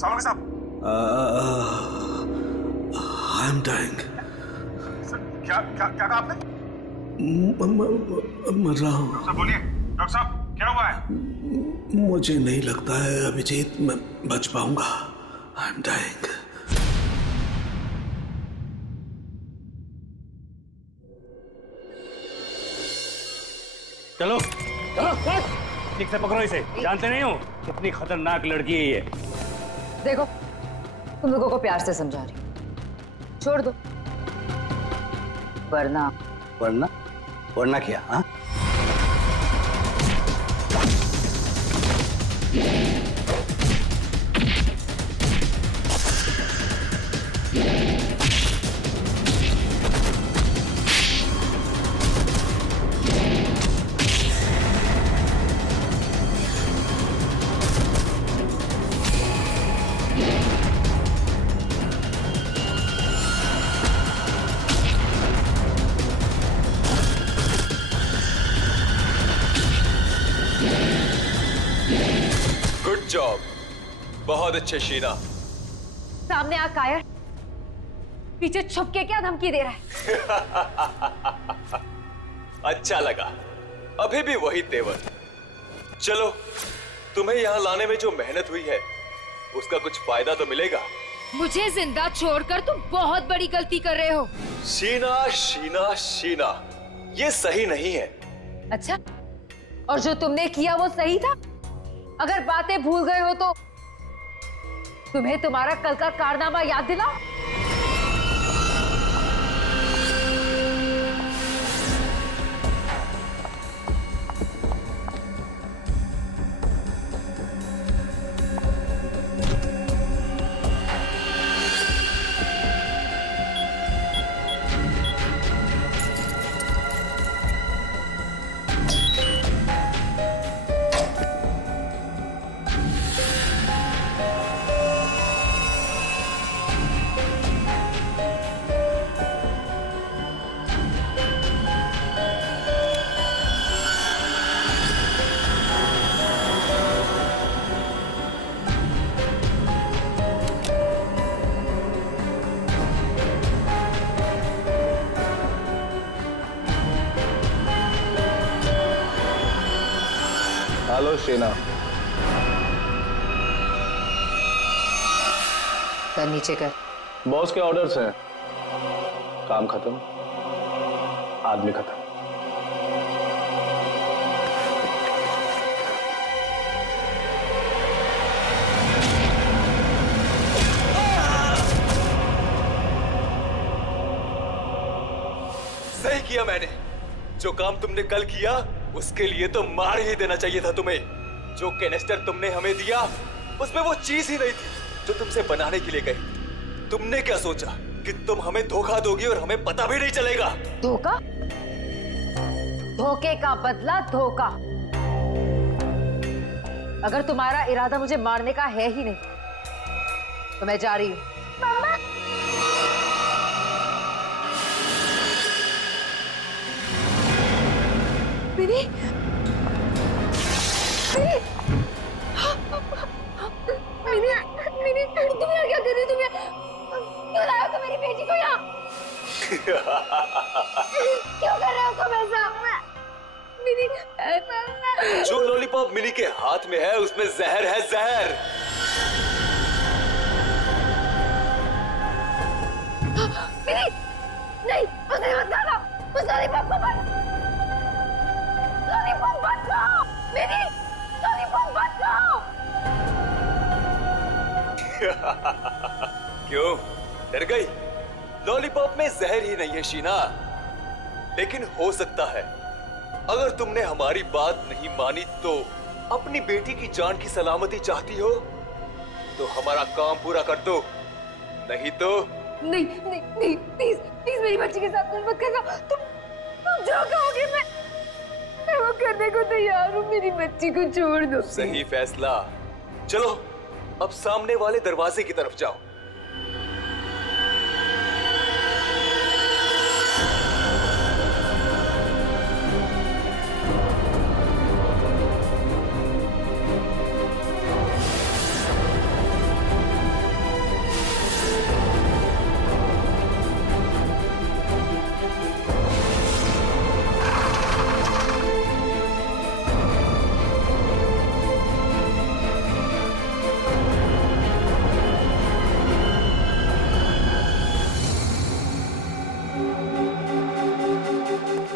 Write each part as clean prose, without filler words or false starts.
सामने साहब। I am dying. क्या क्या क्या कहा आपने? मर रहा हूँ। डॉक्टर साहब बोलिए, डॉक्टर साहब क्या हुआ है? मुझे नहीं लगता है अभिजीत मैं बच पाऊंगा। I am dying. चलो चलो ठीक से पकड़ो इसे। जानते नहीं हो कितनी खतरनाक लड़की है ये। देखो तुम लोगों को प्यार से समझा रही, छोड़ दो वरना। वरना वरना क्या? हाँ जॉब, बहुत अच्छे शीना। सामने आ कायर, पीछे छुप के क्या धमकी दे रहा है? अच्छा लगा, अभी भी वही तेवर। चलो तुम्हें यहाँ लाने में जो मेहनत हुई है उसका कुछ फायदा तो मिलेगा। मुझे जिंदा छोड़कर तुम बहुत बड़ी गलती कर रहे हो। शीना शीना शीना, ये सही नहीं है। अच्छा, और जो तुमने किया वो सही था? अगर बातें भूल गए हो तो तुम्हें तुम्हारा कल का कारनामा याद दिलाओ। हेलो शीना। कर नीचे कर। बॉस के ऑर्डर्स हैं। काम खत्म, आदमी खत्म। सही किया मैंने। जो काम तुमने कल किया उसके लिए तो मार ही देना चाहिए था तुम्हें। जो कैनिस्टर तुमने हमें दिया उसमें वो चीज ही नहीं थी जो तुमसे बनाने के लिए गई। तुमने क्या सोचा कि तुम हमें धोखा दोगी और हमें पता भी नहीं चलेगा? धोखा? धोखे का बदला धोखा। अगर तुम्हारा इरादा मुझे मारने का है ही नहीं तो मैं जा रही हूं। मम्मा! मिनी! मिनी! मिनी! तुम यहाँ क्या कर रही हो? तुम यहाँ क्यों लाए हो तुम मेरी बेटी को यहाँ? क्यों कर रहे हो तुम ऐसा? मिनी! जो लॉलीपॉप मिनी के हाथ में है उसमें जहर है, जहर। मिनी! नहीं, उसे मत खाना। उस लॉलीपॉप को मत। लॉलीपॉप मत खाओ। मिनी! लॉलीपॉप मत खाओ। क्यों डर गई? लॉलीपॉप में जहर ही नहीं है शीना, लेकिन हो सकता है अगर तुमने हमारी बात नहीं मानी तो अपनी बेटी की जान की सलामती चाहती हो तो हमारा काम पूरा कर दो, नहीं तो नहीं नहीं नहीं, प्लीज प्लीज मेरी बच्ची के साथ मत करना। तुम जो कहोगे मैं वो करने को तैयार हूँ। मेरी बच्ची को छोड़ दो। सही फैसला। चलो अब सामने वाले दरवाजे की तरफ जाओ।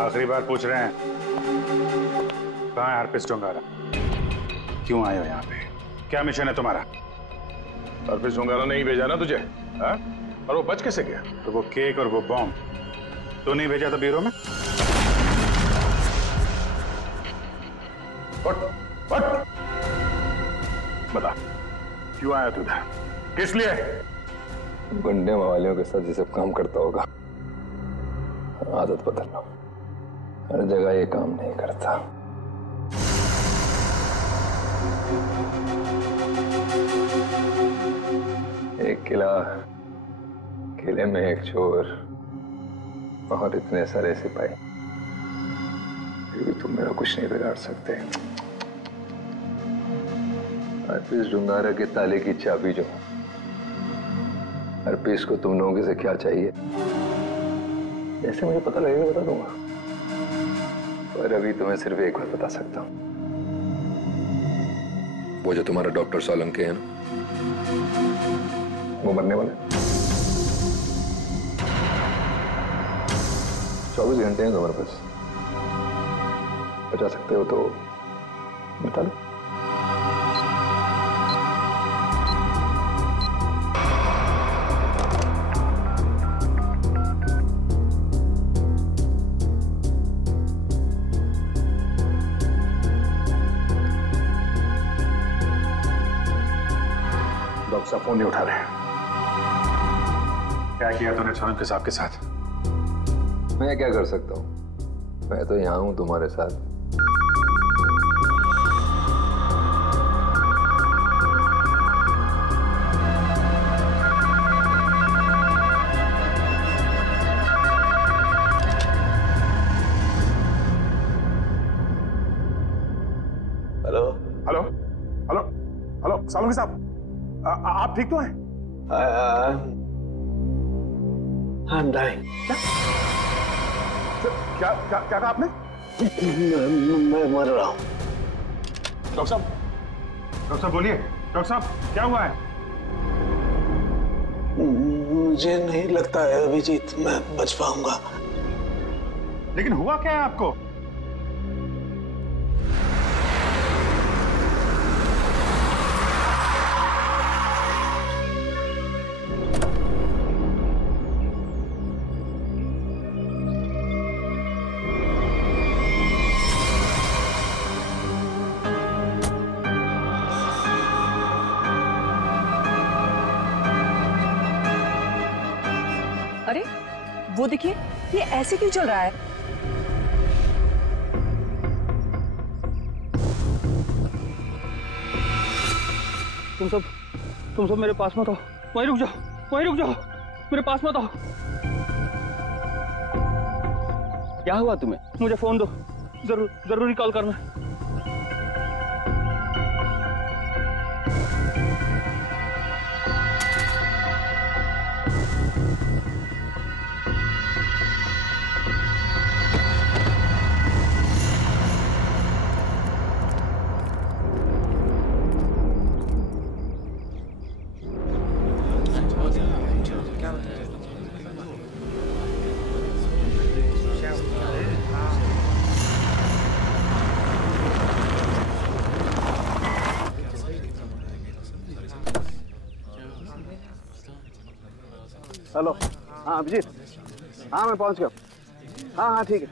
आखिरी बार पूछ रहे हैं, कहाँ है अर्पित डोंगारा? क्यों आए हो यहाँ पे? क्या मिशन है तुम्हारा? अर्पित डोंगारा ने ही भेजा ना तुझे, हाँ? और वो बच कैसे गया? तो वो केक और वो बॉम्ब तो नहीं भेजा था ब्यूरो में? उठ। बता, क्यों आया तू इधर? किस लिए? गुंडे मवालियों के साथ ये सब काम करता होगा। आदत बदल लो, हर जगह ये काम नहीं करता। एक किला, किले में एक चोर और इतने सारे सिपाही, फिर भी तुम मेरा कुछ नहीं बिगाड़ सकते। अर्पित डोंगारा के ताले की चाबी जो, अर्पित को तुम लोगों से क्या चाहिए जैसे मुझे पता लगेगा बता दूंगा, पर अभी तुम्हें सिर्फ एक बात बता सकता हूं। वो जो तुम्हारा डॉक्टर सोलंकी है ना, वो मरने वाला है। 24 घंटे हैं तुम्हारे पास, बचा सकते हो तो बता दो। डॉक्टर साहब फोन नहीं उठा रहे। क्या किया तूने सोलंकी साहब के साथ? मैं क्या कर सकता हूँ? मैं तो यहाँ हूँ तुम्हारे साथ। Hello hello hello hello Solanki साहब, आप ठीक तो हैं? I'm dying. क्या क्या क्या कहा आपने? मैं मर रहा हूँ। डॉक्टर साहब बोलिए। डॉक्टर साहब क्या हुआ है? मुझे नहीं लगता है अभिजीत मैं बच पाऊंगा। लेकिन हुआ क्या है आपको? अरे वो देखिए, ये ऐसे क्यों चल रहा है? तुम सब मेरे पास मत आओ, वहीं रुक जाओ, मेरे पास मत आओ। क्या हुआ तुम्हें? मुझे फोन दो, जरूरी कॉल करना। हेलो, हाँ अभिजीत, हाँ मैं पहुंच गया। हाँ ठीक है,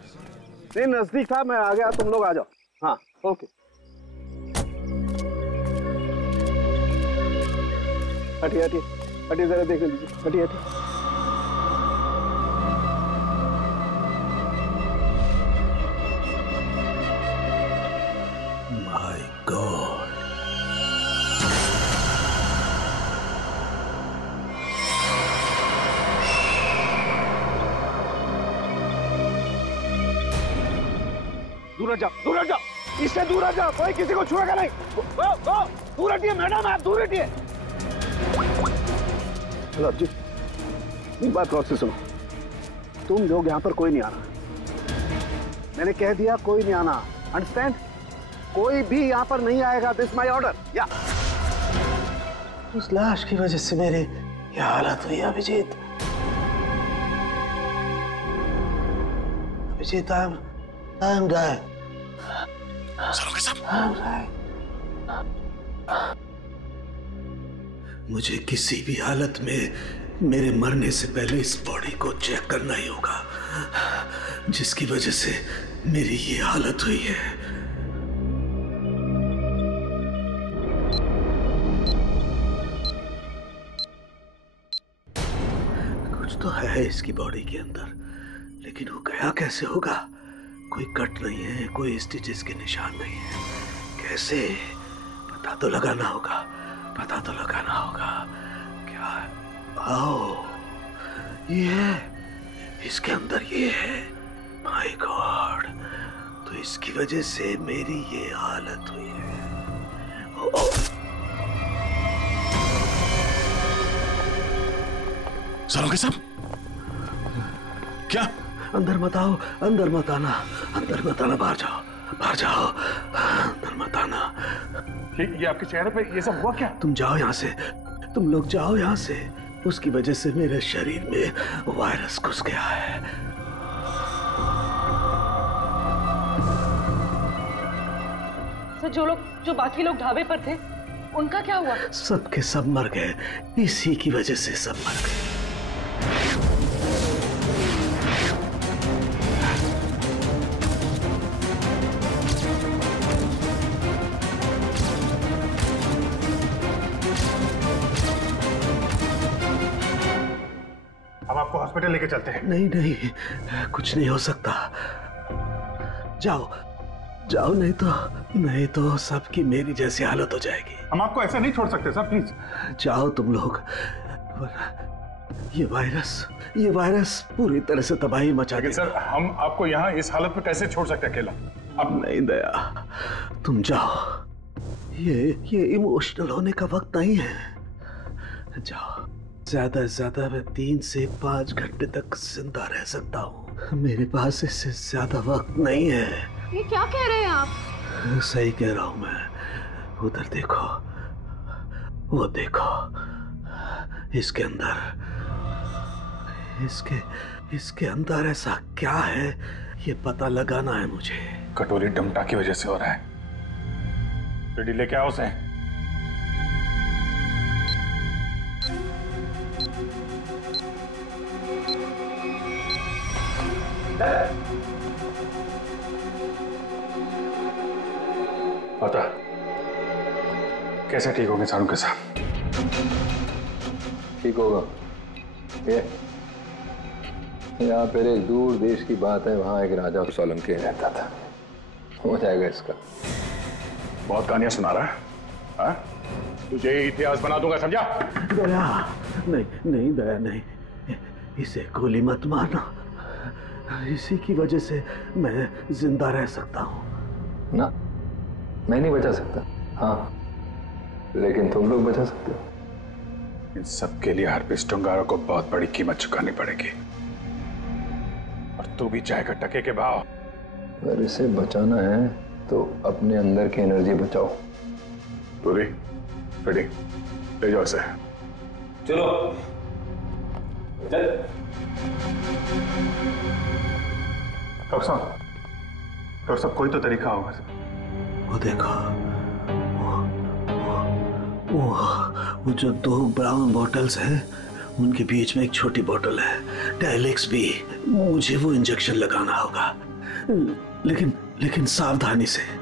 नहीं नजदीक था, मैं आ गया, तुम लोग आ जाओ। हाँ ओके। हटिए जरा देख लीजिए, हटिए। माय गॉड, दूर हट जाओ, इससे दूर हट जाओ, कोई किसी को छुएगा नहीं। दूर हटिए मैडम, आप दूर हटिए। हेलो जी, एक बात गौर से सुनो, तुम लोग यहाँ पर कोई नहीं आना, मैंने कह दिया कोई नहीं आना, अंडरस्टैंड? कोई भी यहाँ पर नहीं आएगा, दिस माय ऑर्डर। या उस लाश की वजह से मेरी यह हालत हुई Abhijit. Abhijit, I am dying. मुझे किसी भी हालत में मेरे मरने से पहले इस बॉडी को चेक करना ही होगा, जिसकी वजह से मेरी ये हालत हुई है। कुछ तो है इसकी बॉडी के अंदर, लेकिन वो गया कैसे होगा? कोई कट नहीं है, कोई स्टिचेस के निशान नहीं है। कैसे? पता तो लगाना होगा, पता तो लगाना होगा। क्या? आओ, ये है, इसके अंदर ये है। माय गॉड, तो इसकी वजह से मेरी ये हालत हुई है। ओ, सारोगे साहब, क्या? अंदर मत आओ, अंदर मत आना, अंदर मत आना, बाहर जाओ, बाहर जाओ, अंदर मत आना। ये आपके चेहरे पे ये सब हुआ क्या? तुम जाओ यहाँ से, तुम लोग जाओ यहाँ से। उसकी वजह से मेरे शरीर में वायरस घुस गया है। सर, जो बाकी लोग ढाबे पर थे, उनका क्या हुआ? सब के सब मर गए, इसी की वजह से सब मर गए। अब आपको हॉस्पिटल लेके चलते हैं। नहीं नहीं, कुछ नहीं हो सकता। जाओ जाओ, नहीं तो सबकी मेरी जैसी हालत हो जाएगी। हम आपको ऐसे नहीं छोड़ सकते सर, प्लीज जाओ तुम लोग। ये वायरस पूरी तरह से तबाही मचा देगा। सर, हम आपको यहाँ इस हालत में कैसे छोड़ सकते हैं अकेला? अब नहीं दया, तुम जाओ। ये इमोशनल होने का वक्त नहीं है। जाओ। ज्यादा से ज्यादा मैं 3 से 5 घंटे तक जिंदा रह सकता हूँ। मेरे पास इससे ज्यादा वक्त नहीं है। ये क्या कह रहे हैं आप? सही कह रहा हूँ मैं। उधर देखो, वो देखो, इसके अंदर ऐसा क्या है, ये पता लगाना है मुझे। कटोरी डमटा की वजह से हो रहा है। रेडी लेके आओ उसे। पता कैसे ठीक होंगे सारू के साथ? ठीक होगा। ये यहाँ पर एक दूर देश की बात है, वहां एक राजा सोलंकी रहता था। हो जाएगा इसका। बहुत कहानियां सुना रहा है, हाँ? तुझे इतिहास बना दूंगा, समझा? दया नहीं दया नहीं, इसे गोली मत मारना। इसी की वजह से मैं जिंदा रह सकता हूँ। ना, मैं नहीं बचा सकता, हाँ, लेकिन तुम लोग बचा सकते हो। इन सब के लिए हार्पिस टुंगारा को बहुत बड़ी कीमत चुकानी पड़ेगी, और तू भी जाएगा टके के भाव। अगर इसे बचाना है तो अपने अंदर की एनर्जी बचाओ। पूरी रेडी, ले जाओ इसे। चलो चल। डॉक्टर साहब कोई तो तरीका होगा। वो देखो, वो जो 2 ब्राउन बॉटल्स हैं, उनके बीच में एक छोटी बॉटल है डायलेक्स बी। मुझे वो इंजेक्शन लगाना होगा, लेकिन सावधानी से।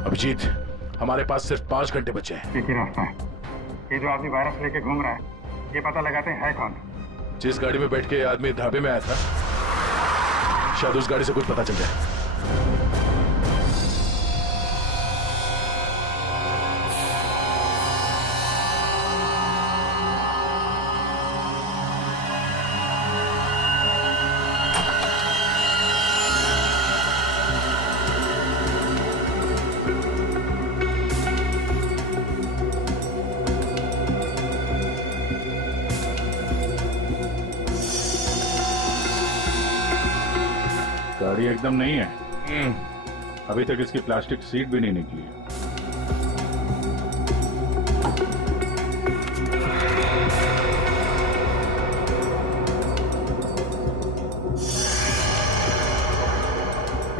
अभिजीत, हमारे पास सिर्फ 5 घंटे बचे हैं। एक ही रास्ता है। ये जो आदमी वायरस लेके घूम रहा है, ये पता लगाते हैं है कौन। जिस गाड़ी में बैठ के आदमी ढाबे में आया था, शायद उस गाड़ी से कुछ पता चल जाए। गाड़ी एकदम नहीं है। अभी तक इसकी प्लास्टिक सीट भी नहीं निकली है।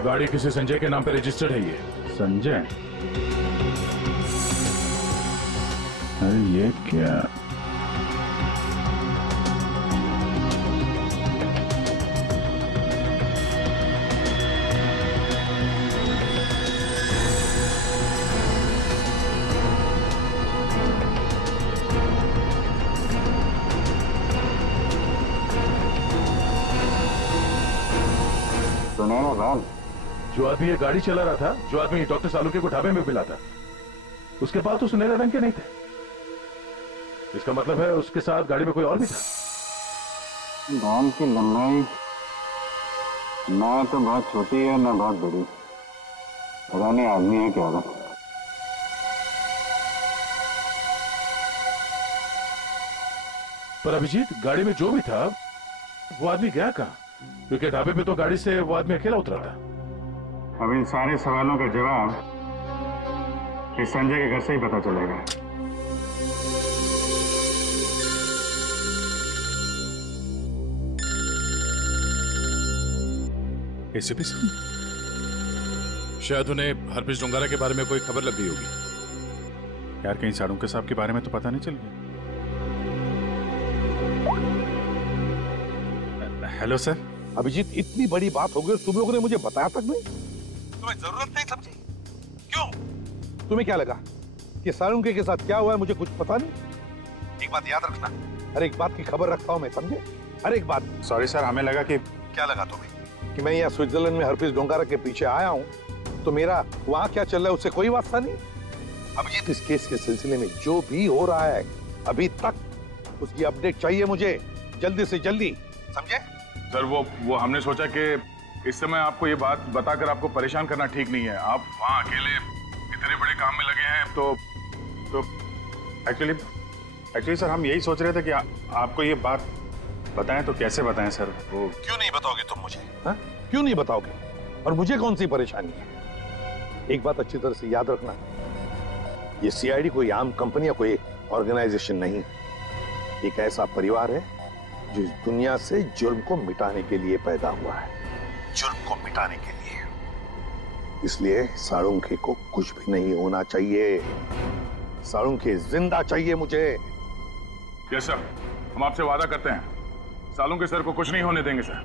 गाड़ी किसी संजय के नाम पे रजिस्टर्ड है। ये संजय? अरे ये क्या? जो आदमी ये गाड़ी चला रहा था, जो आदमी डॉक्टर सालुके को ढाबे में मिला था, उसके बाल तो सुनहरे रंग के नहीं थे। इसका मतलब है उसके साथ गाड़ी में कोई और भी था। बाल की लंबाई ना तो बहुत छोटी है ना बहुत बड़ी। पता नहीं आदमी है क्या था। पर अभिजीत, गाड़ी में जो भी था वो आदमी गया कहां? क्योंकि ढाबे पे तो गाड़ी से वो आदमी अकेला उतरा था। अब इन सारे सवालों का जवाब इस संजय के घर से ही पता चलेगा। एसीपी साहब, शायद उन्हें हरप्रीत डोंगारा के बारे में कोई खबर लग गई होगी। यार कहीं साड़ू के साहब के बारे में तो पता नहीं चल गया। Hello sir. अभिजीत, इतनी बड़ी बात हो गई और तुम लोगों ने मुझे बताया तक नहीं? तुम्हें जरूरत नहीं समझी? क्यों? तुम्हें क्या लगा कि साळुंके के साथ क्या हुआ है मुझे कुछ पता नहीं? एक बात याद रखना, हर एक बात की खबर रखता हूं मैं, समझे? हर एक बात। सॉरी सर, हमें लगा कि क्या लगा तुम्हें कि मैं यहाँ स्विट्जरलैंड में हरप्रीत डोंगारा के पीछे आया हूँ, तो मेरा वहां क्या चल रहा है उससे कोई वास्ता नहीं। अभिजीत, इस केस के सिलसिले में जो भी हो रहा है अभी तक उसकी अपडेट चाहिए मुझे, जल्दी से जल्दी, समझे? सर वो हमने सोचा कि इस समय आपको ये बात बताकर आपको परेशान करना ठीक नहीं है। आप वहाँ अकेले इतने बड़े काम में लगे हैं तो एक्चुअली सर हम यही सोच रहे थे कि आपको ये बात बताएं तो कैसे बताएं सर। वो क्यों नहीं बताओगे तुम मुझे? हा? क्यों नहीं बताओगे? और मुझे कौन सी परेशानी है? एक बात अच्छी तरह से याद रखना, ये सीआईडी कोई आम कंपनी या कोई ऑर्गेनाइजेशन नहीं, एक ऐसा परिवार है जो इस दुनिया से जुर्म को मिटाने के लिए पैदा हुआ है, जुर्म को मिटाने के लिए। इसलिए साळुंके को कुछ भी नहीं होना चाहिए। साळुंके जिंदा चाहिए मुझे। यस सर, हम आपसे वादा करते हैं साळुंके सर को कुछ नहीं होने देंगे सर।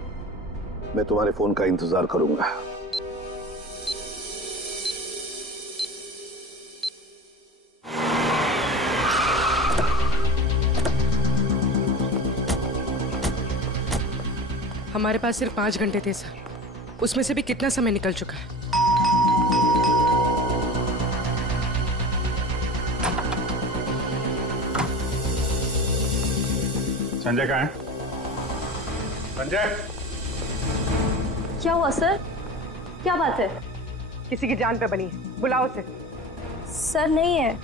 मैं तुम्हारे फोन का इंतजार करूंगा। हमारे पास सिर्फ 5 घंटे थे सर, उसमें से भी कितना समय निकल चुका है। संजय कहाँ है? संजय! क्या हुआ सर? क्या बात है? किसी की जान पे बनी है, बुलाओ उसे। सर नहीं है।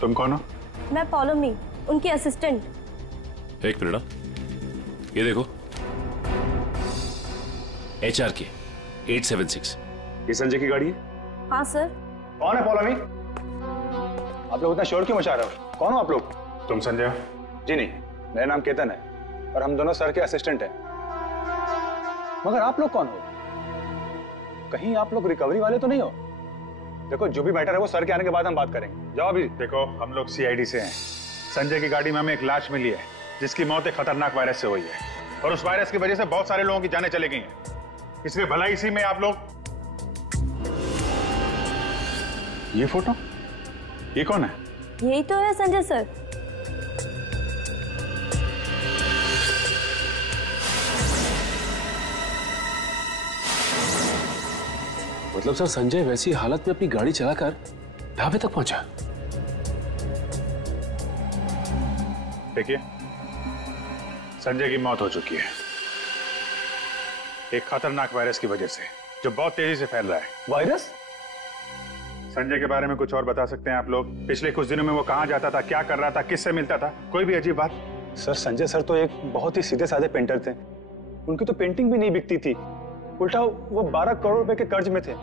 तुम कौन हो? मैं पौलोमी, उनकी असिस्टेंट। एक मिनट, ये देखो, HRK 876। ये संजय की गाड़ी है? हाँ सर। कौन है पौलोमी? आप लोग इतना शोर क्यों मचा रहे हो? कौन हो आप लोग? तुम संजय हो? जी नहीं, मेरा नाम केतन है और हम दोनों सर के असिस्टेंट हैं। मगर आप लोग कौन हो? कहीं आप लोग रिकवरी वाले तो नहीं हो? देखो, जो भी मैटर है वो सर के आने के बाद हम बात करेंगे। जाओ अभी। देखो, हम लोग सीआईडी से हैं। संजय की गाड़ी में हमें एक लाश मिली है जिसकी मौत एक खतरनाक वायरस से हुई है और उस वायरस की वजह से बहुत सारे लोगों की जानें चली गई हैं। इसलिए भला इसी में आप लोग। ये फोटो, ये कौन है? यही तो है संजय सर। मतलब सर संजय वैसी हालत में अपनी गाड़ी चलाकर ढाबे तक पहुंचा? देखिए, संजय की मौत हो चुकी है एक खतरनाक वायरस की वजह से, जो बहुत तेजी से फैल रहा है। वायरस? संजय के बारे में कुछ और बता सकते हैं आप लोग? पिछले कुछ दिनों में वो कहाँ जाता था, क्या कर रहा था, किससे मिलता था? कोई भी अजीब बात? सर संजय सर तो एक बहुत ही सीधे साधे पेंटर थे। उनकी तो पेंटिंग भी नहीं बिकती थी, उल्टा वो 12 करोड़ रुपए के कर्ज में थे।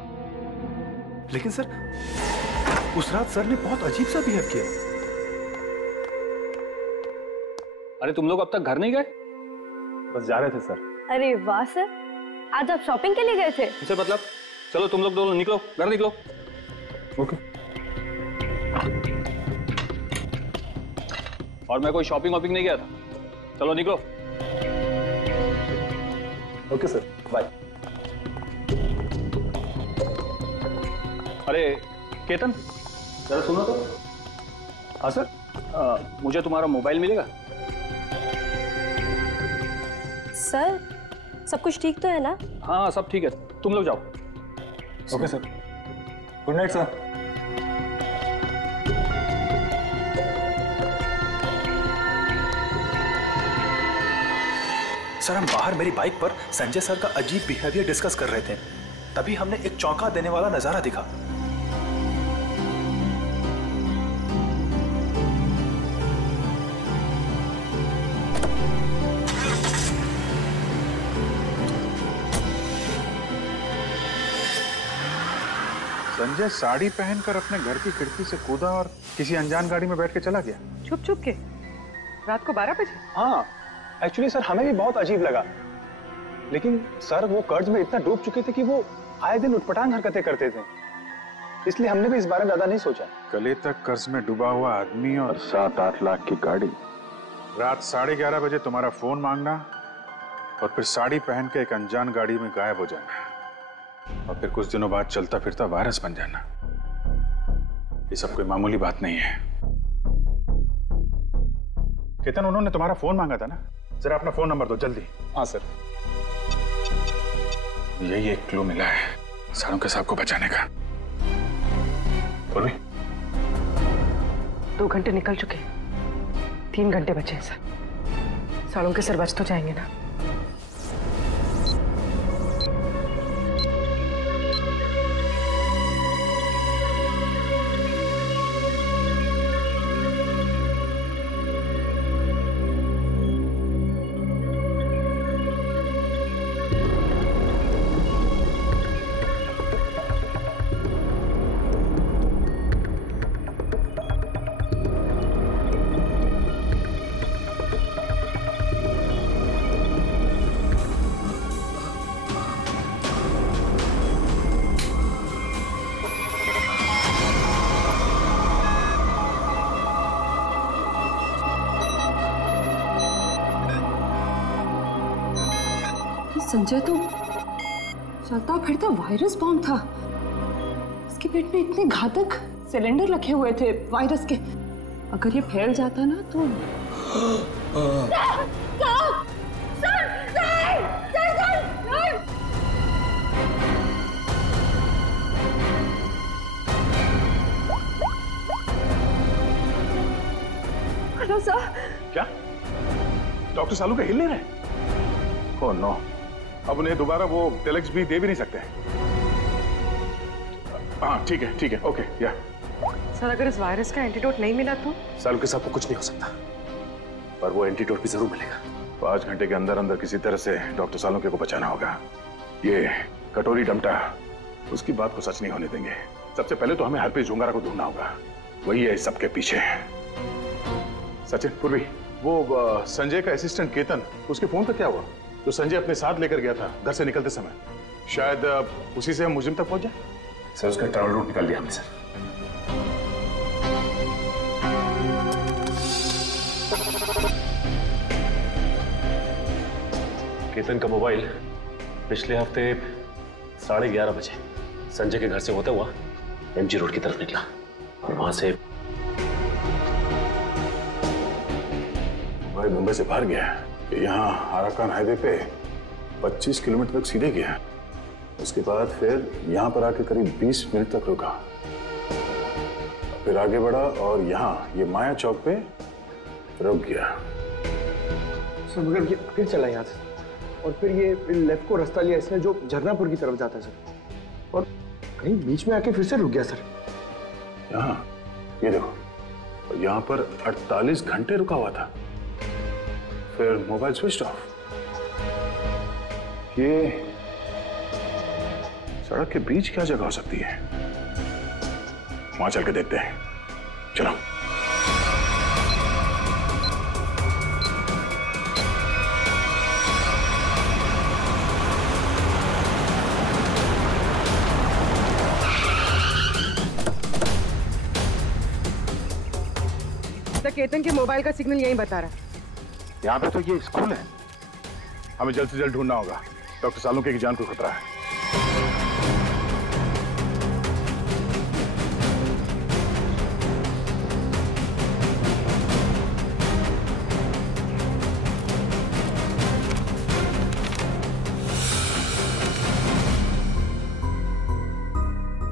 लेकिन सर उस रात सर ने बहुत अजीब सा बिहेव किया। अरे तुम लोग अब तक घर नहीं गए? बस जा रहे थे सर। अरे वाह सर, आज आप शॉपिंग के लिए गए थे? इसे मतलब चलो तुम लोग दोनों निकलो, घर निकलो। ओके। और मैं कोई शॉपिंग वॉपिंग नहीं गया था, चलो निकलो। Okay sir, bye. अरे केतन, जरा सुनो तो। हाँ सर, मुझे तुम्हारा मोबाइल मिलेगा? सर सब कुछ ठीक तो है ना? हाँ सब ठीक है, तुम लोग जाओ। Okay sir, good night sir. Sir हम बाहर मेरी बाइक पर संजय सर का अजीब बिहेवियर डिस्कस कर रहे थे, तभी हमने एक चौंका देने वाला नजारा दिखा। संजय साड़ी पहनकर अपने घर की खिड़की से कूदा और किसी अनजान गाड़ी में बैठ के चला गया। छुप छुप के रात को 12 बजे? हाँ एक्चुअली सर हमें भी बहुत अजीब लगा, लेकिन सर वो कर्ज में इतना डूब चुके थे कि वो आए दिन उटपटांग हरकतें करते थे, इसलिए हमने भी इस बारे में ज्यादा नहीं सोचा। गले तक कर्ज में डूबा हुआ आदमी और 7-8 लाख की गाड़ी, रात 11:30 बजे तुम्हारा फोन मांगना और फिर साड़ी पहन के एक अनजान गाड़ी में गायब हो जाना और फिर कुछ दिनों बाद चलता फिरता वायरस बन जाना, ये सब कोई मामूली बात नहीं है। केतन, उन्होंने तुम्हारा फोन मांगा था ना, जरा अपना फोन नंबर दो जल्दी। हाँ सर। यही एक क्लू मिला है सालों के साहब को बचाने का। बोल 2 घंटे निकल चुके, 3 घंटे बचे हैं सर। सालों के सर बच तो जाएंगे ना? संजय तो चलता फिरता वायरस बॉम्ब था। इसके पेट में इतने घातक सिलेंडर रखे हुए थे वायरस के, अगर ये फैल जाता ना तो हेलो सर। क्या डॉक्टर सालू का हिल नहीं रहे? ओह नो, अब उन्हें दोबारा वो टेलेक्स भी दे भी नहीं सकते। हाँ ठीक है, ओके या। सर अगर इस वायरस का एंटीडोट नहीं मिला तो? सालू के साहब को कुछ नहीं हो सकता, पर वो एंटीडोट भी जरूर मिलेगा। 5 घंटे के अंदर अंदर किसी तरह से डॉक्टर सालुंके को बचाना होगा। ये कटोरी डमटा उसकी बात को सच नहीं होने देंगे। सबसे पहले तो हमें हरप्रीत झुंगारा को ढूंढना होगा, वही है इस सबके पीछे। सचिन, पूर्वी, वो संजय का असिस्टेंट केतन, उसके फोन पर क्या हुआ? जो संजय अपने साथ लेकर गया था घर से निकलते समय, शायद उसी से हम मुजिम तक पहुंच जाए। सर उसका ट्रैवल रूट निकाल लिया हमने सर। केतन का मोबाइल पिछले हफ्ते 11:30 बजे संजय के घर से होता हुआ एमजी रोड की तरफ निकला और वहां से भाई मुंबई से बाहर गया, यहाँ आराकान हाईवे पे 25 किलोमीटर तक सीधे गया। उसके बाद फिर यहां पर आके करीब 20 मिनट तक रुका, फिर आगे बढ़ा और यहाँ ये माया चौक पे रुक गया। सर मगर ये फिर चला यहाँ से और फिर ये लेफ्ट को रास्ता लिया इसने जो झरनापुर की तरफ जाता है सर, और कहीं बीच में आके फिर से रुक गया सर। यहाँ ये देखो, यहाँ पर 48 घंटे रुका हुआ था, फिर मोबाइल स्विच ऑफ। ये सड़क के बीच क्या जगह हो सकती है? वहां चल के देखते हैं, चलो। तो केतन के मोबाइल का सिग्नल यही बता रहा है। यहाँ पे तो ये स्कूल है, हमें जल्द से जल्द ढूंढना होगा। डॉक्टर सालुंके की जान को खतरा है।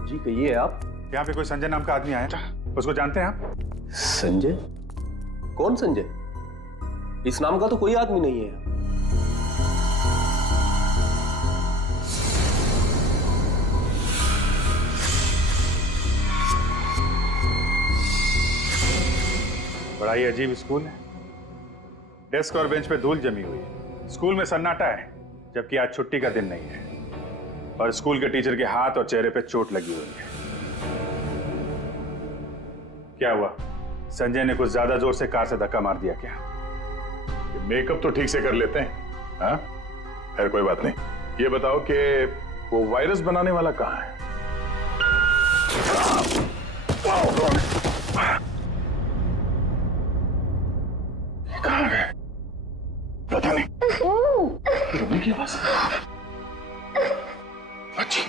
जी कहिए आप। यहाँ पे कोई संजय नाम का आदमी आया, उसको जानते हैं आप? संजय? कौन संजय? इस नाम का तो कोई आदमी नहीं है। बड़ा ही अजीब स्कूल है। डेस्क और बेंच पे धूल जमी हुई है। स्कूल में सन्नाटा है, जबकि आज छुट्टी का दिन नहीं है। और स्कूल के टीचर के हाथ और चेहरे पे चोट लगी हुई है। क्या हुआ? संजय ने कुछ ज्यादा जोर से कार से धक्का मार दिया क्या? मेकअप तो ठीक से कर लेते हैं, हाँ? खैर कोई बात नहीं। ये बताओ कि वो वायरस बनाने वाला कहाँ है? कहाँ है? पता नहीं। रोने की आवाज। बच्ची।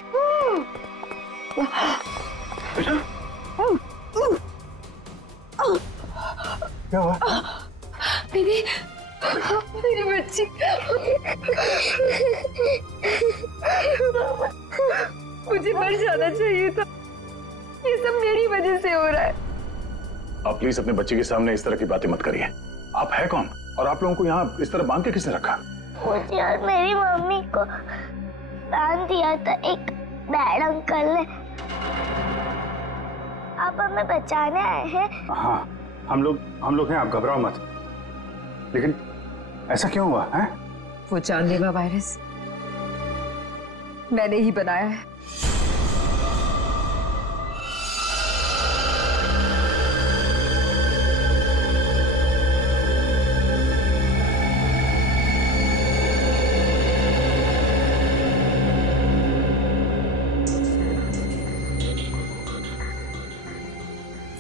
बेटा। क्या हुआ? दीदी, मेरी बच्ची। मुझे मर जाना चाहिए था। ये सब मेरी वजह से हो रहा है। आप प्लीज अपने बच्चे के सामने इस तरह की बातें मत करिए। आप है कौन? और आप लोगों को यहाँ इस तरह बांध के किसने रखा? मुझे और मेरी मम्मी को बांध दिया था एक बैड अंकल ने। आप हमें बचाने आए हैं? हाँ, हम लोग हैं, आप घबराओ मत। लेकिन ऐसा क्यों हुआ है? वो जानलेवा वायरस मैंने ही बनाया है।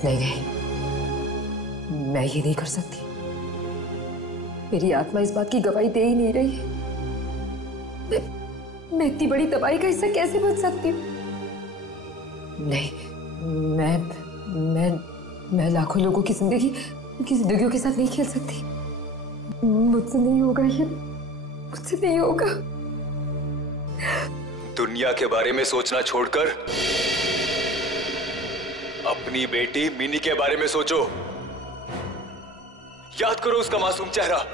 नहीं, मैं ये नहीं कर सकती। मेरी आत्मा इस बात की गवाही दे ही नहीं रही है। मैं इतनी बड़ी तबाही का हिस्सा कैसे बन सकती हूँ? नहीं, मैं लाखों लोगों की जिंदगी, उनकी जिंदगियों के साथ नहीं खेल सकती। मुझसे नहीं होगा ये, मुझसे नहीं होगा। दुनिया के बारे में सोचना छोड़कर अपनी बेटी मिनी के बारे में सोचो। याद करो उसका मासूम चेहरा।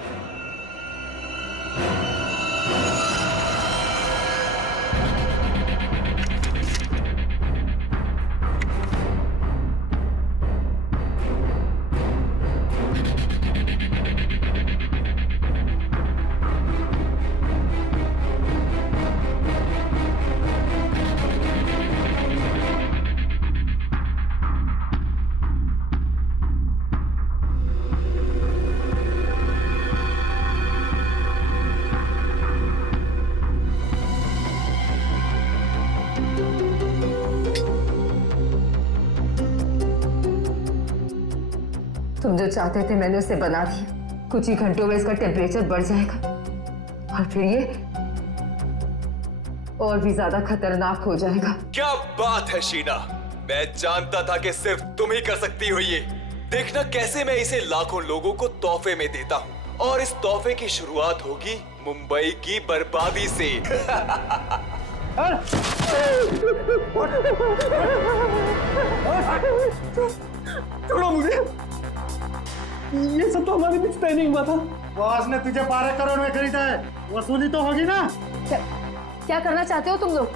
तुम जो चाहते थे मैंने उसे बना दिया। कुछ ही घंटों में इसका टेम्परेचर बढ़ जाएगा और फिर ये और भी ज्यादा खतरनाक हो जाएगा। क्या बात है शीना, मैं जानता था कि सिर्फ तुम ही कर सकती हो ये। देखना कैसे मैं इसे लाखों लोगों को तोहफे में देता हूँ, और इस तोहफे की शुरुआत होगी मुंबई की बर्बादी से। छोड़ो मुझे, ये सब तो हमारे बीच तय नहीं हुआ था। बॉस ने तुझे 12 करोड़ में खरीदा है, वसूली तो होगी ना। क्या करना चाहते हो तुम लोग?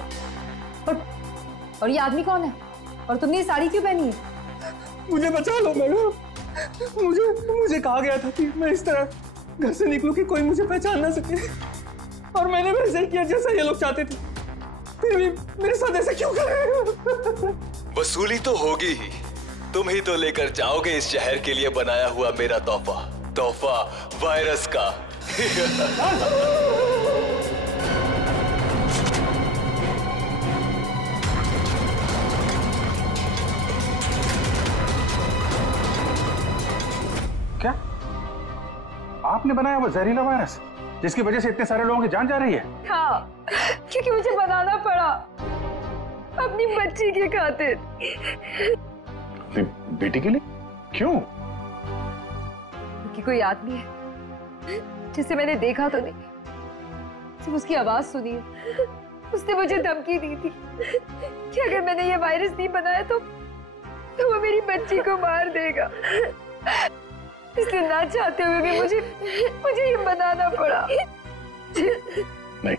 और ये आदमी कौन है? और तुमने ये साड़ी क्यों पहनी है? मुझे बचा लो मैडम, मुझे कहा गया था कि मैं इस तरह घर से निकलूं कि कोई मुझे पहचान ना सके, और मैंने वैसे ही किया जैसा ये लोग चाहते थे। फिर भी मेरे साथ ऐसा क्यों कर रहे हो? वसूली तो होगी ही, तुम ही तो लेकर जाओगे इस शहर के लिए बनाया हुआ मेरा तोहफा वायरस का। क्या आपने बनाया वो जहरीला वायरस जिसकी वजह से इतने सारे लोगों की जान जा रही है? हाँ, क्योंकि मुझे बनाना पड़ा अपनी बच्ची की खातिर। बेटी के लिए? क्यों? क्योंकि कोई आदमी है जिसे मैंने देखा तो नहीं, सिर्फ उसकी आवाज सुनी है। उसने मुझे धमकी दी थी कि अगर मैंने ये वायरस नहीं बनाया तो वो मेरी बच्ची को मार देगा। इसलिए ना चाहते हुए भी मुझे ये बनाना पड़ा। नहीं,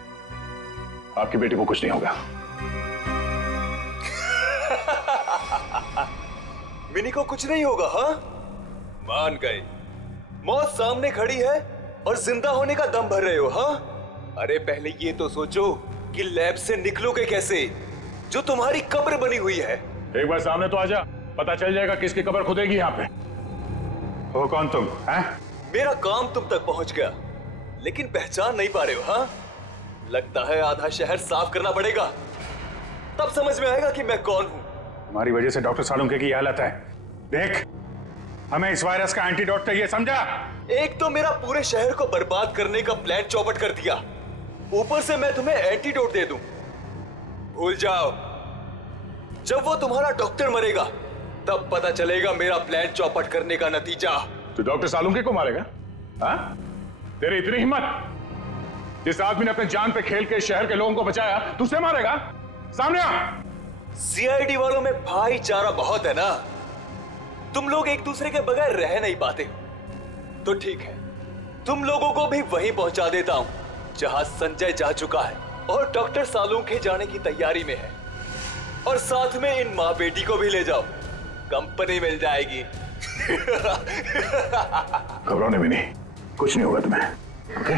आपकी बेटी को कुछ नहीं होगा। मिनी को कुछ नहीं होगा? हाँ, मान गए। मौत सामने खड़ी है और जिंदा होने का दम भर रहे हो? हाँ, अरे पहले ये तो सोचो कि लैब से निकलोगे कैसे, जो तुम्हारी कब्र बनी हुई है। एक बार सामने तो आजा, पता चल जाएगा किसकी कब्र खुदेगी यहाँ पे। हो कौन तुम? हैं? मेरा काम तुम तक पहुंच गया, लेकिन पहचान नहीं पा रहे हो? हाँ, लगता है आधा शहर साफ करना पड़ेगा, तब समझ में आएगा कि मैं कौन हूं। हमारी वजह से डॉक्टर सालुंके की हालत है। देख, हमें इस वायरस का एंटीडोट चाहिए, समझा? एक तो मेरा पूरे शहर को बर्बाद करने का प्लान चौपट कर दिया, ऊपर से मैं तुम्हें एंटीडोट दे दूं। भूल जाओ, जब वो तुम्हारा डॉक्टर मरेगा तब पता चलेगा मेरा प्लान चौपट करने का नतीजा। तो डॉक्टर सालुंके को मारेगा? हाँ? तेरी इतनी हिम्मत? जिस आदमी ने अपने जान पे खेल के शहर के लोगों को बचाया, तू उसे मारेगा? सामने आ। सीआईडी वालों में भाईचारा बहुत है ना, तुम लोग एक दूसरे के बगैर रह नहीं पाते। तो ठीक है, तुम लोगों को भी वहीं पहुंचा देता हूं जहां संजय जा चुका है और डॉक्टर सालुंके जाने की तैयारी में है। और साथ में इन माँ बेटी को भी ले जाओ, कंपनी मिल जाएगी। घबराने में नहीं, कुछ नहीं होगा तुम्हें। ओके?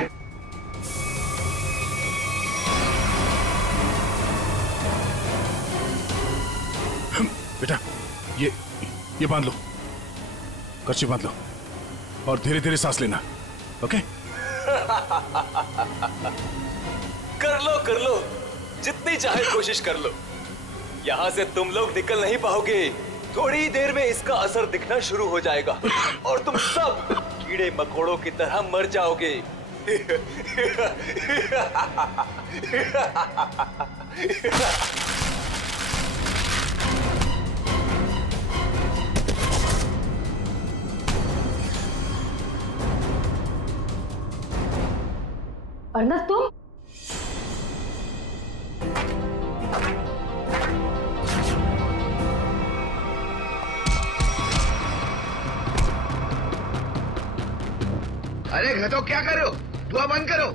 बेटा, ये बांध लो, कर्ची बांध लो और धीरे धीरे सांस लेना। ओके? कर लो, जितनी चाहे कोशिश कर लो। यहां से तुम लोग निकल नहीं पाओगे, थोड़ी देर में इसका असर दिखना शुरू हो जाएगा और तुम सब कीड़े मकोड़ों की तरह मर जाओगे। अर्नब, तुम? अरे घटो, क्या कर रहे हो? धुआं बंद करो।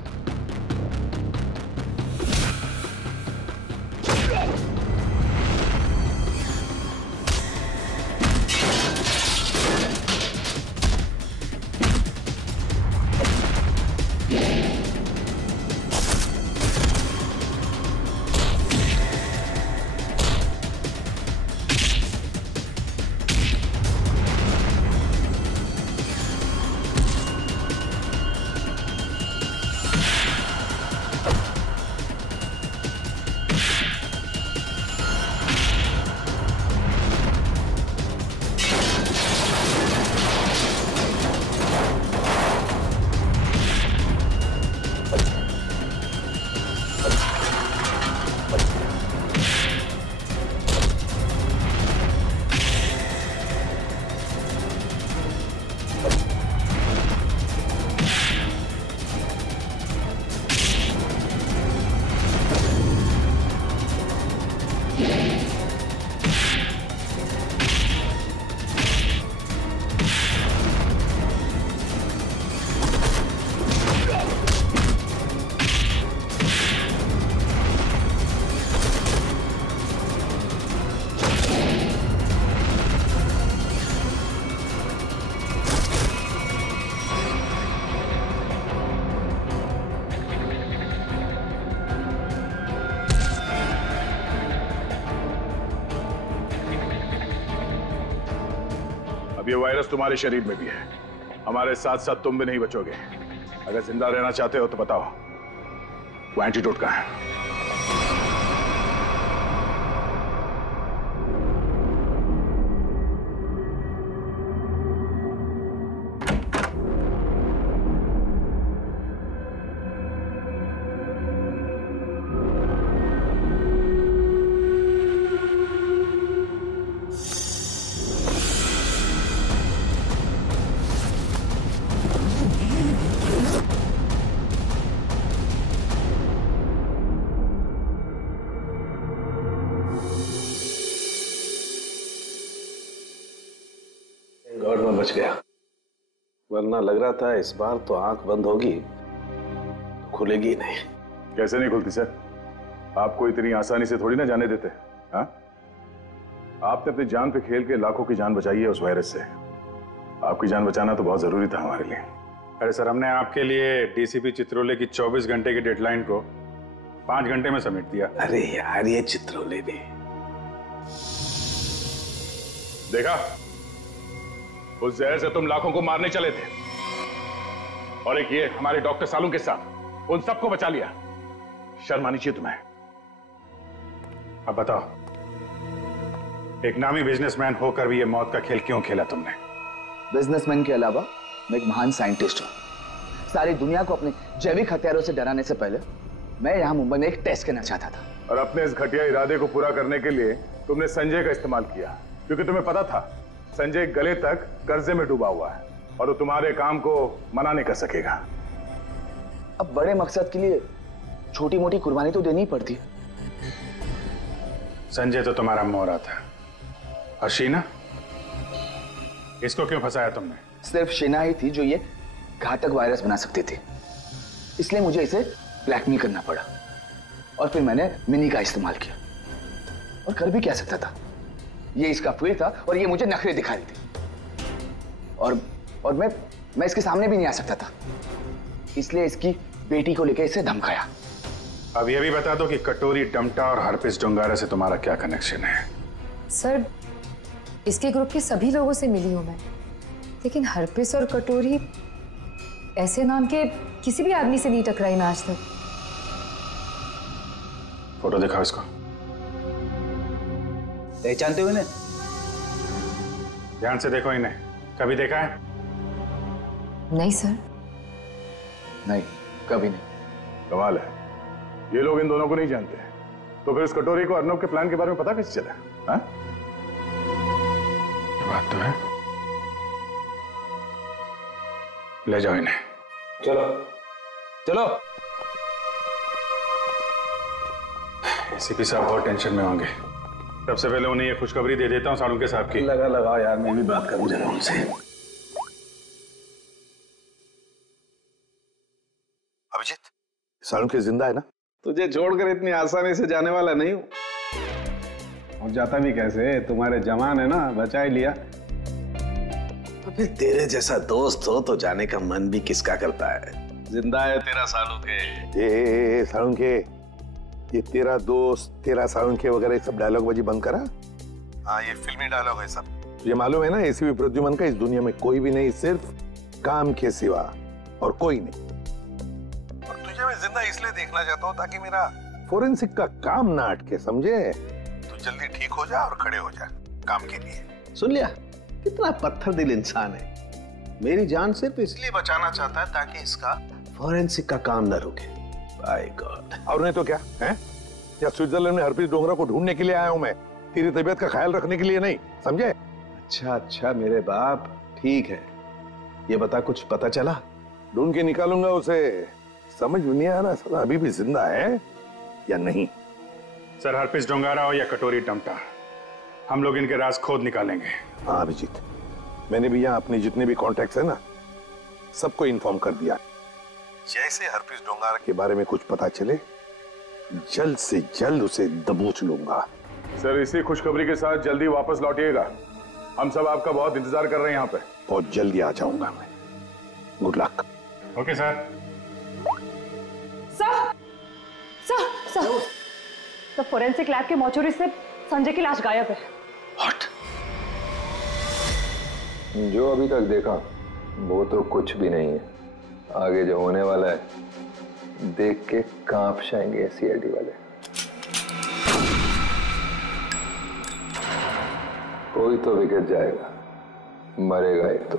अब ये वायरस तुम्हारे शरीर में भी है, हमारे साथ साथ तुम भी नहीं बचोगे। अगर जिंदा रहना चाहते हो तो बताओ, वो एंटीडोट कहाँ है? गॉड में बच गया, वरना लग रहा था इस बार तो आंख बंद होगी तो खुलेगी नहीं। कैसे नहीं खुलती सर? आपको इतनी आसानी से थोड़ी ना जाने देते। हाँ, आपने अपनी जान पे खेल के लाखों की जान बचाई है उस वायरस से। आपकी जान बचाना तो बहुत जरूरी था हमारे लिए। अरे सर, हमने आपके लिए डीसीपी चित्रोले की 24 घंटे की डेडलाइन को 5 घंटे में समेट दिया। अरे यार, ये चित्रोले भी देखा, उस जहर से तुम लाखों को मारने चले थे, और एक ये हमारे डॉक्टर सालू के साथ उन सबको बचा लिया। शर्म आनी चाहिए तुम्हें। अब बताओ, एक नामी बिजनेसमैन होकर भी ये मौत का खेल क्यों खेला तुमने? बिजनेसमैन के अलावा मैं एक महान साइंटिस्ट हूं। सारी दुनिया को अपने जैविक हथियारों से डराने से पहले मैं यहां मुंबई में एक टेस्ट करना चाहता था। और अपने इस घटिया इरादे को पूरा करने के लिए तुमने संजय का इस्तेमाल किया, क्योंकि तुम्हें पता था संजय गले तक कर्जे में डूबा हुआ है और वो तुम्हारे काम को मना नहीं कर सकेगा। अब बड़े मकसद के लिए छोटी मोटी कुर्बानी तो देनी ही पड़ती है। संजय तो तुम्हारा मोहरा था, और शीना, इसको क्यों फंसाया तुमने? सिर्फ शीना ही थी जो ये घातक वायरस बना सकती थी, इसलिए मुझे इसे ब्लैकमेल करना पड़ा। और फिर मैंने मिनी का इस्तेमाल किया, और कर भी क्या सकता था, ये इसका फील्ड था और ये मुझे नखरे दिखा रही थी। और मैं इसके सामने भी नहीं आ सकता था, इसलिए इसकी बेटी को लेकर इसे धमकाया। अब ये भी बता दो कि कटोरी डमटा और हरपिस डोंगारा से तुम्हारा क्या कनेक्शन है? सर, इसके ग्रुप के सभी लोगों से मिली हूं मैं, लेकिन हरपिस और कटोरी ऐसे नाम के किसी भी आदमी से नहीं टकराई मैं आज तक। फोटो दिखाओ इसको। पहचानते हो इन्हें? ध्यान से देखो इन्हें, कभी देखा है? नहीं सर। नहीं, कभी नहीं। कमाल है, ये लोग इन दोनों को नहीं जानते, तो फिर इस कटोरी को अर्नब के प्लान के बारे में पता कैसे चला? हाँ? बात तो है। ले जाओ इन्हें। चलो चलो। एसीपी साहब बहुत टेंशन में होंगे। सबसे पहले उन्हें ये खुशखबरी दे देता हूँ सालुंके साहब की। लगा यार, मैं भी बात करूं जरा उनसे। अभिजीत, सालुंके जिंदा है ना? तुझे छोड़कर इतनी आसानी से जाने वाला नहीं हूं। और जाता भी कैसे, तुम्हारे जवान है ना, बचा ही लिया। तो फिर तेरे जैसा दोस्त हो तो जाने का मन भी किसका करता है। जिंदा है तेरा सालुंके। सालुंके, ये तेरा दोस्त, तेरा सालुंके वगैरह सब डायलॉग बाजी बंद करा। हाँ, ये फिल्मी डायलॉग है सब। ये मालूम है ना, एसीपी प्रद्युमन का इस दुनिया में कोई भी नहीं, सिर्फ काम के सिवा और कोई नहीं। और तुझे मैं जिंदा इसलिए देखना चाहता हूँ ताकि मेरा फोरेंसिक का काम ना अटके, समझे? तू जल्दी ठीक हो जा और खड़े हो जा काम के लिए। सुन लिया, कितना पत्थर दिल इंसान है। मेरी जान सिर्फ इसलिए बचाना चाहता है ताकि इसका फोरेंसिक का काम न रुके। By God. और नहीं तो क्या है? या स्विट्जरलैंड में हरप्रीत डोंगरा को ढूंढने के लिए आया हूं मैं, तेरी तबीयत का ख्याल रखने के लिए नहीं, समझे? अच्छा मेरे बाप, ठीक है। ये बता, कुछ पता चला? ढूंढ के निकालूंगा उसे। समझ में नहीं आ रहा साला अभी भी जिंदा है या नहीं। सर, हरपिस डोंगारा हो या कटोरी डमटा, हम लोग इनके राज खोद निकालेंगे। हाँ अभिजीत, मैंने भी यहाँ अपने जितने भी कॉन्टैक्ट्स है ना, सबको इन्फॉर्म कर दिया। जैसे हरप्रीत डोंगारा के बारे में कुछ पता चले, जल्द से जल्द उसे दबोच लूंगा। सर, इसी खुशखबरी के साथ जल्दी वापस लौटिएगा। हम सब आपका बहुत इंतजार कर रहे हैं यहाँ पे। बहुत जल्दी आ जाऊंगा मैं। Good luck. Okay sir. Sir, forensic lab के मॉर्चरी से संजय की लाश गायब है। What? जो अभी तक देखा वो तो कुछ भी नहीं है। आगे जो होने वाला है देख के कांप जाएंगे सीआईडी वाले। कोई तो विकेट जाएगा, मरेगा एक तो।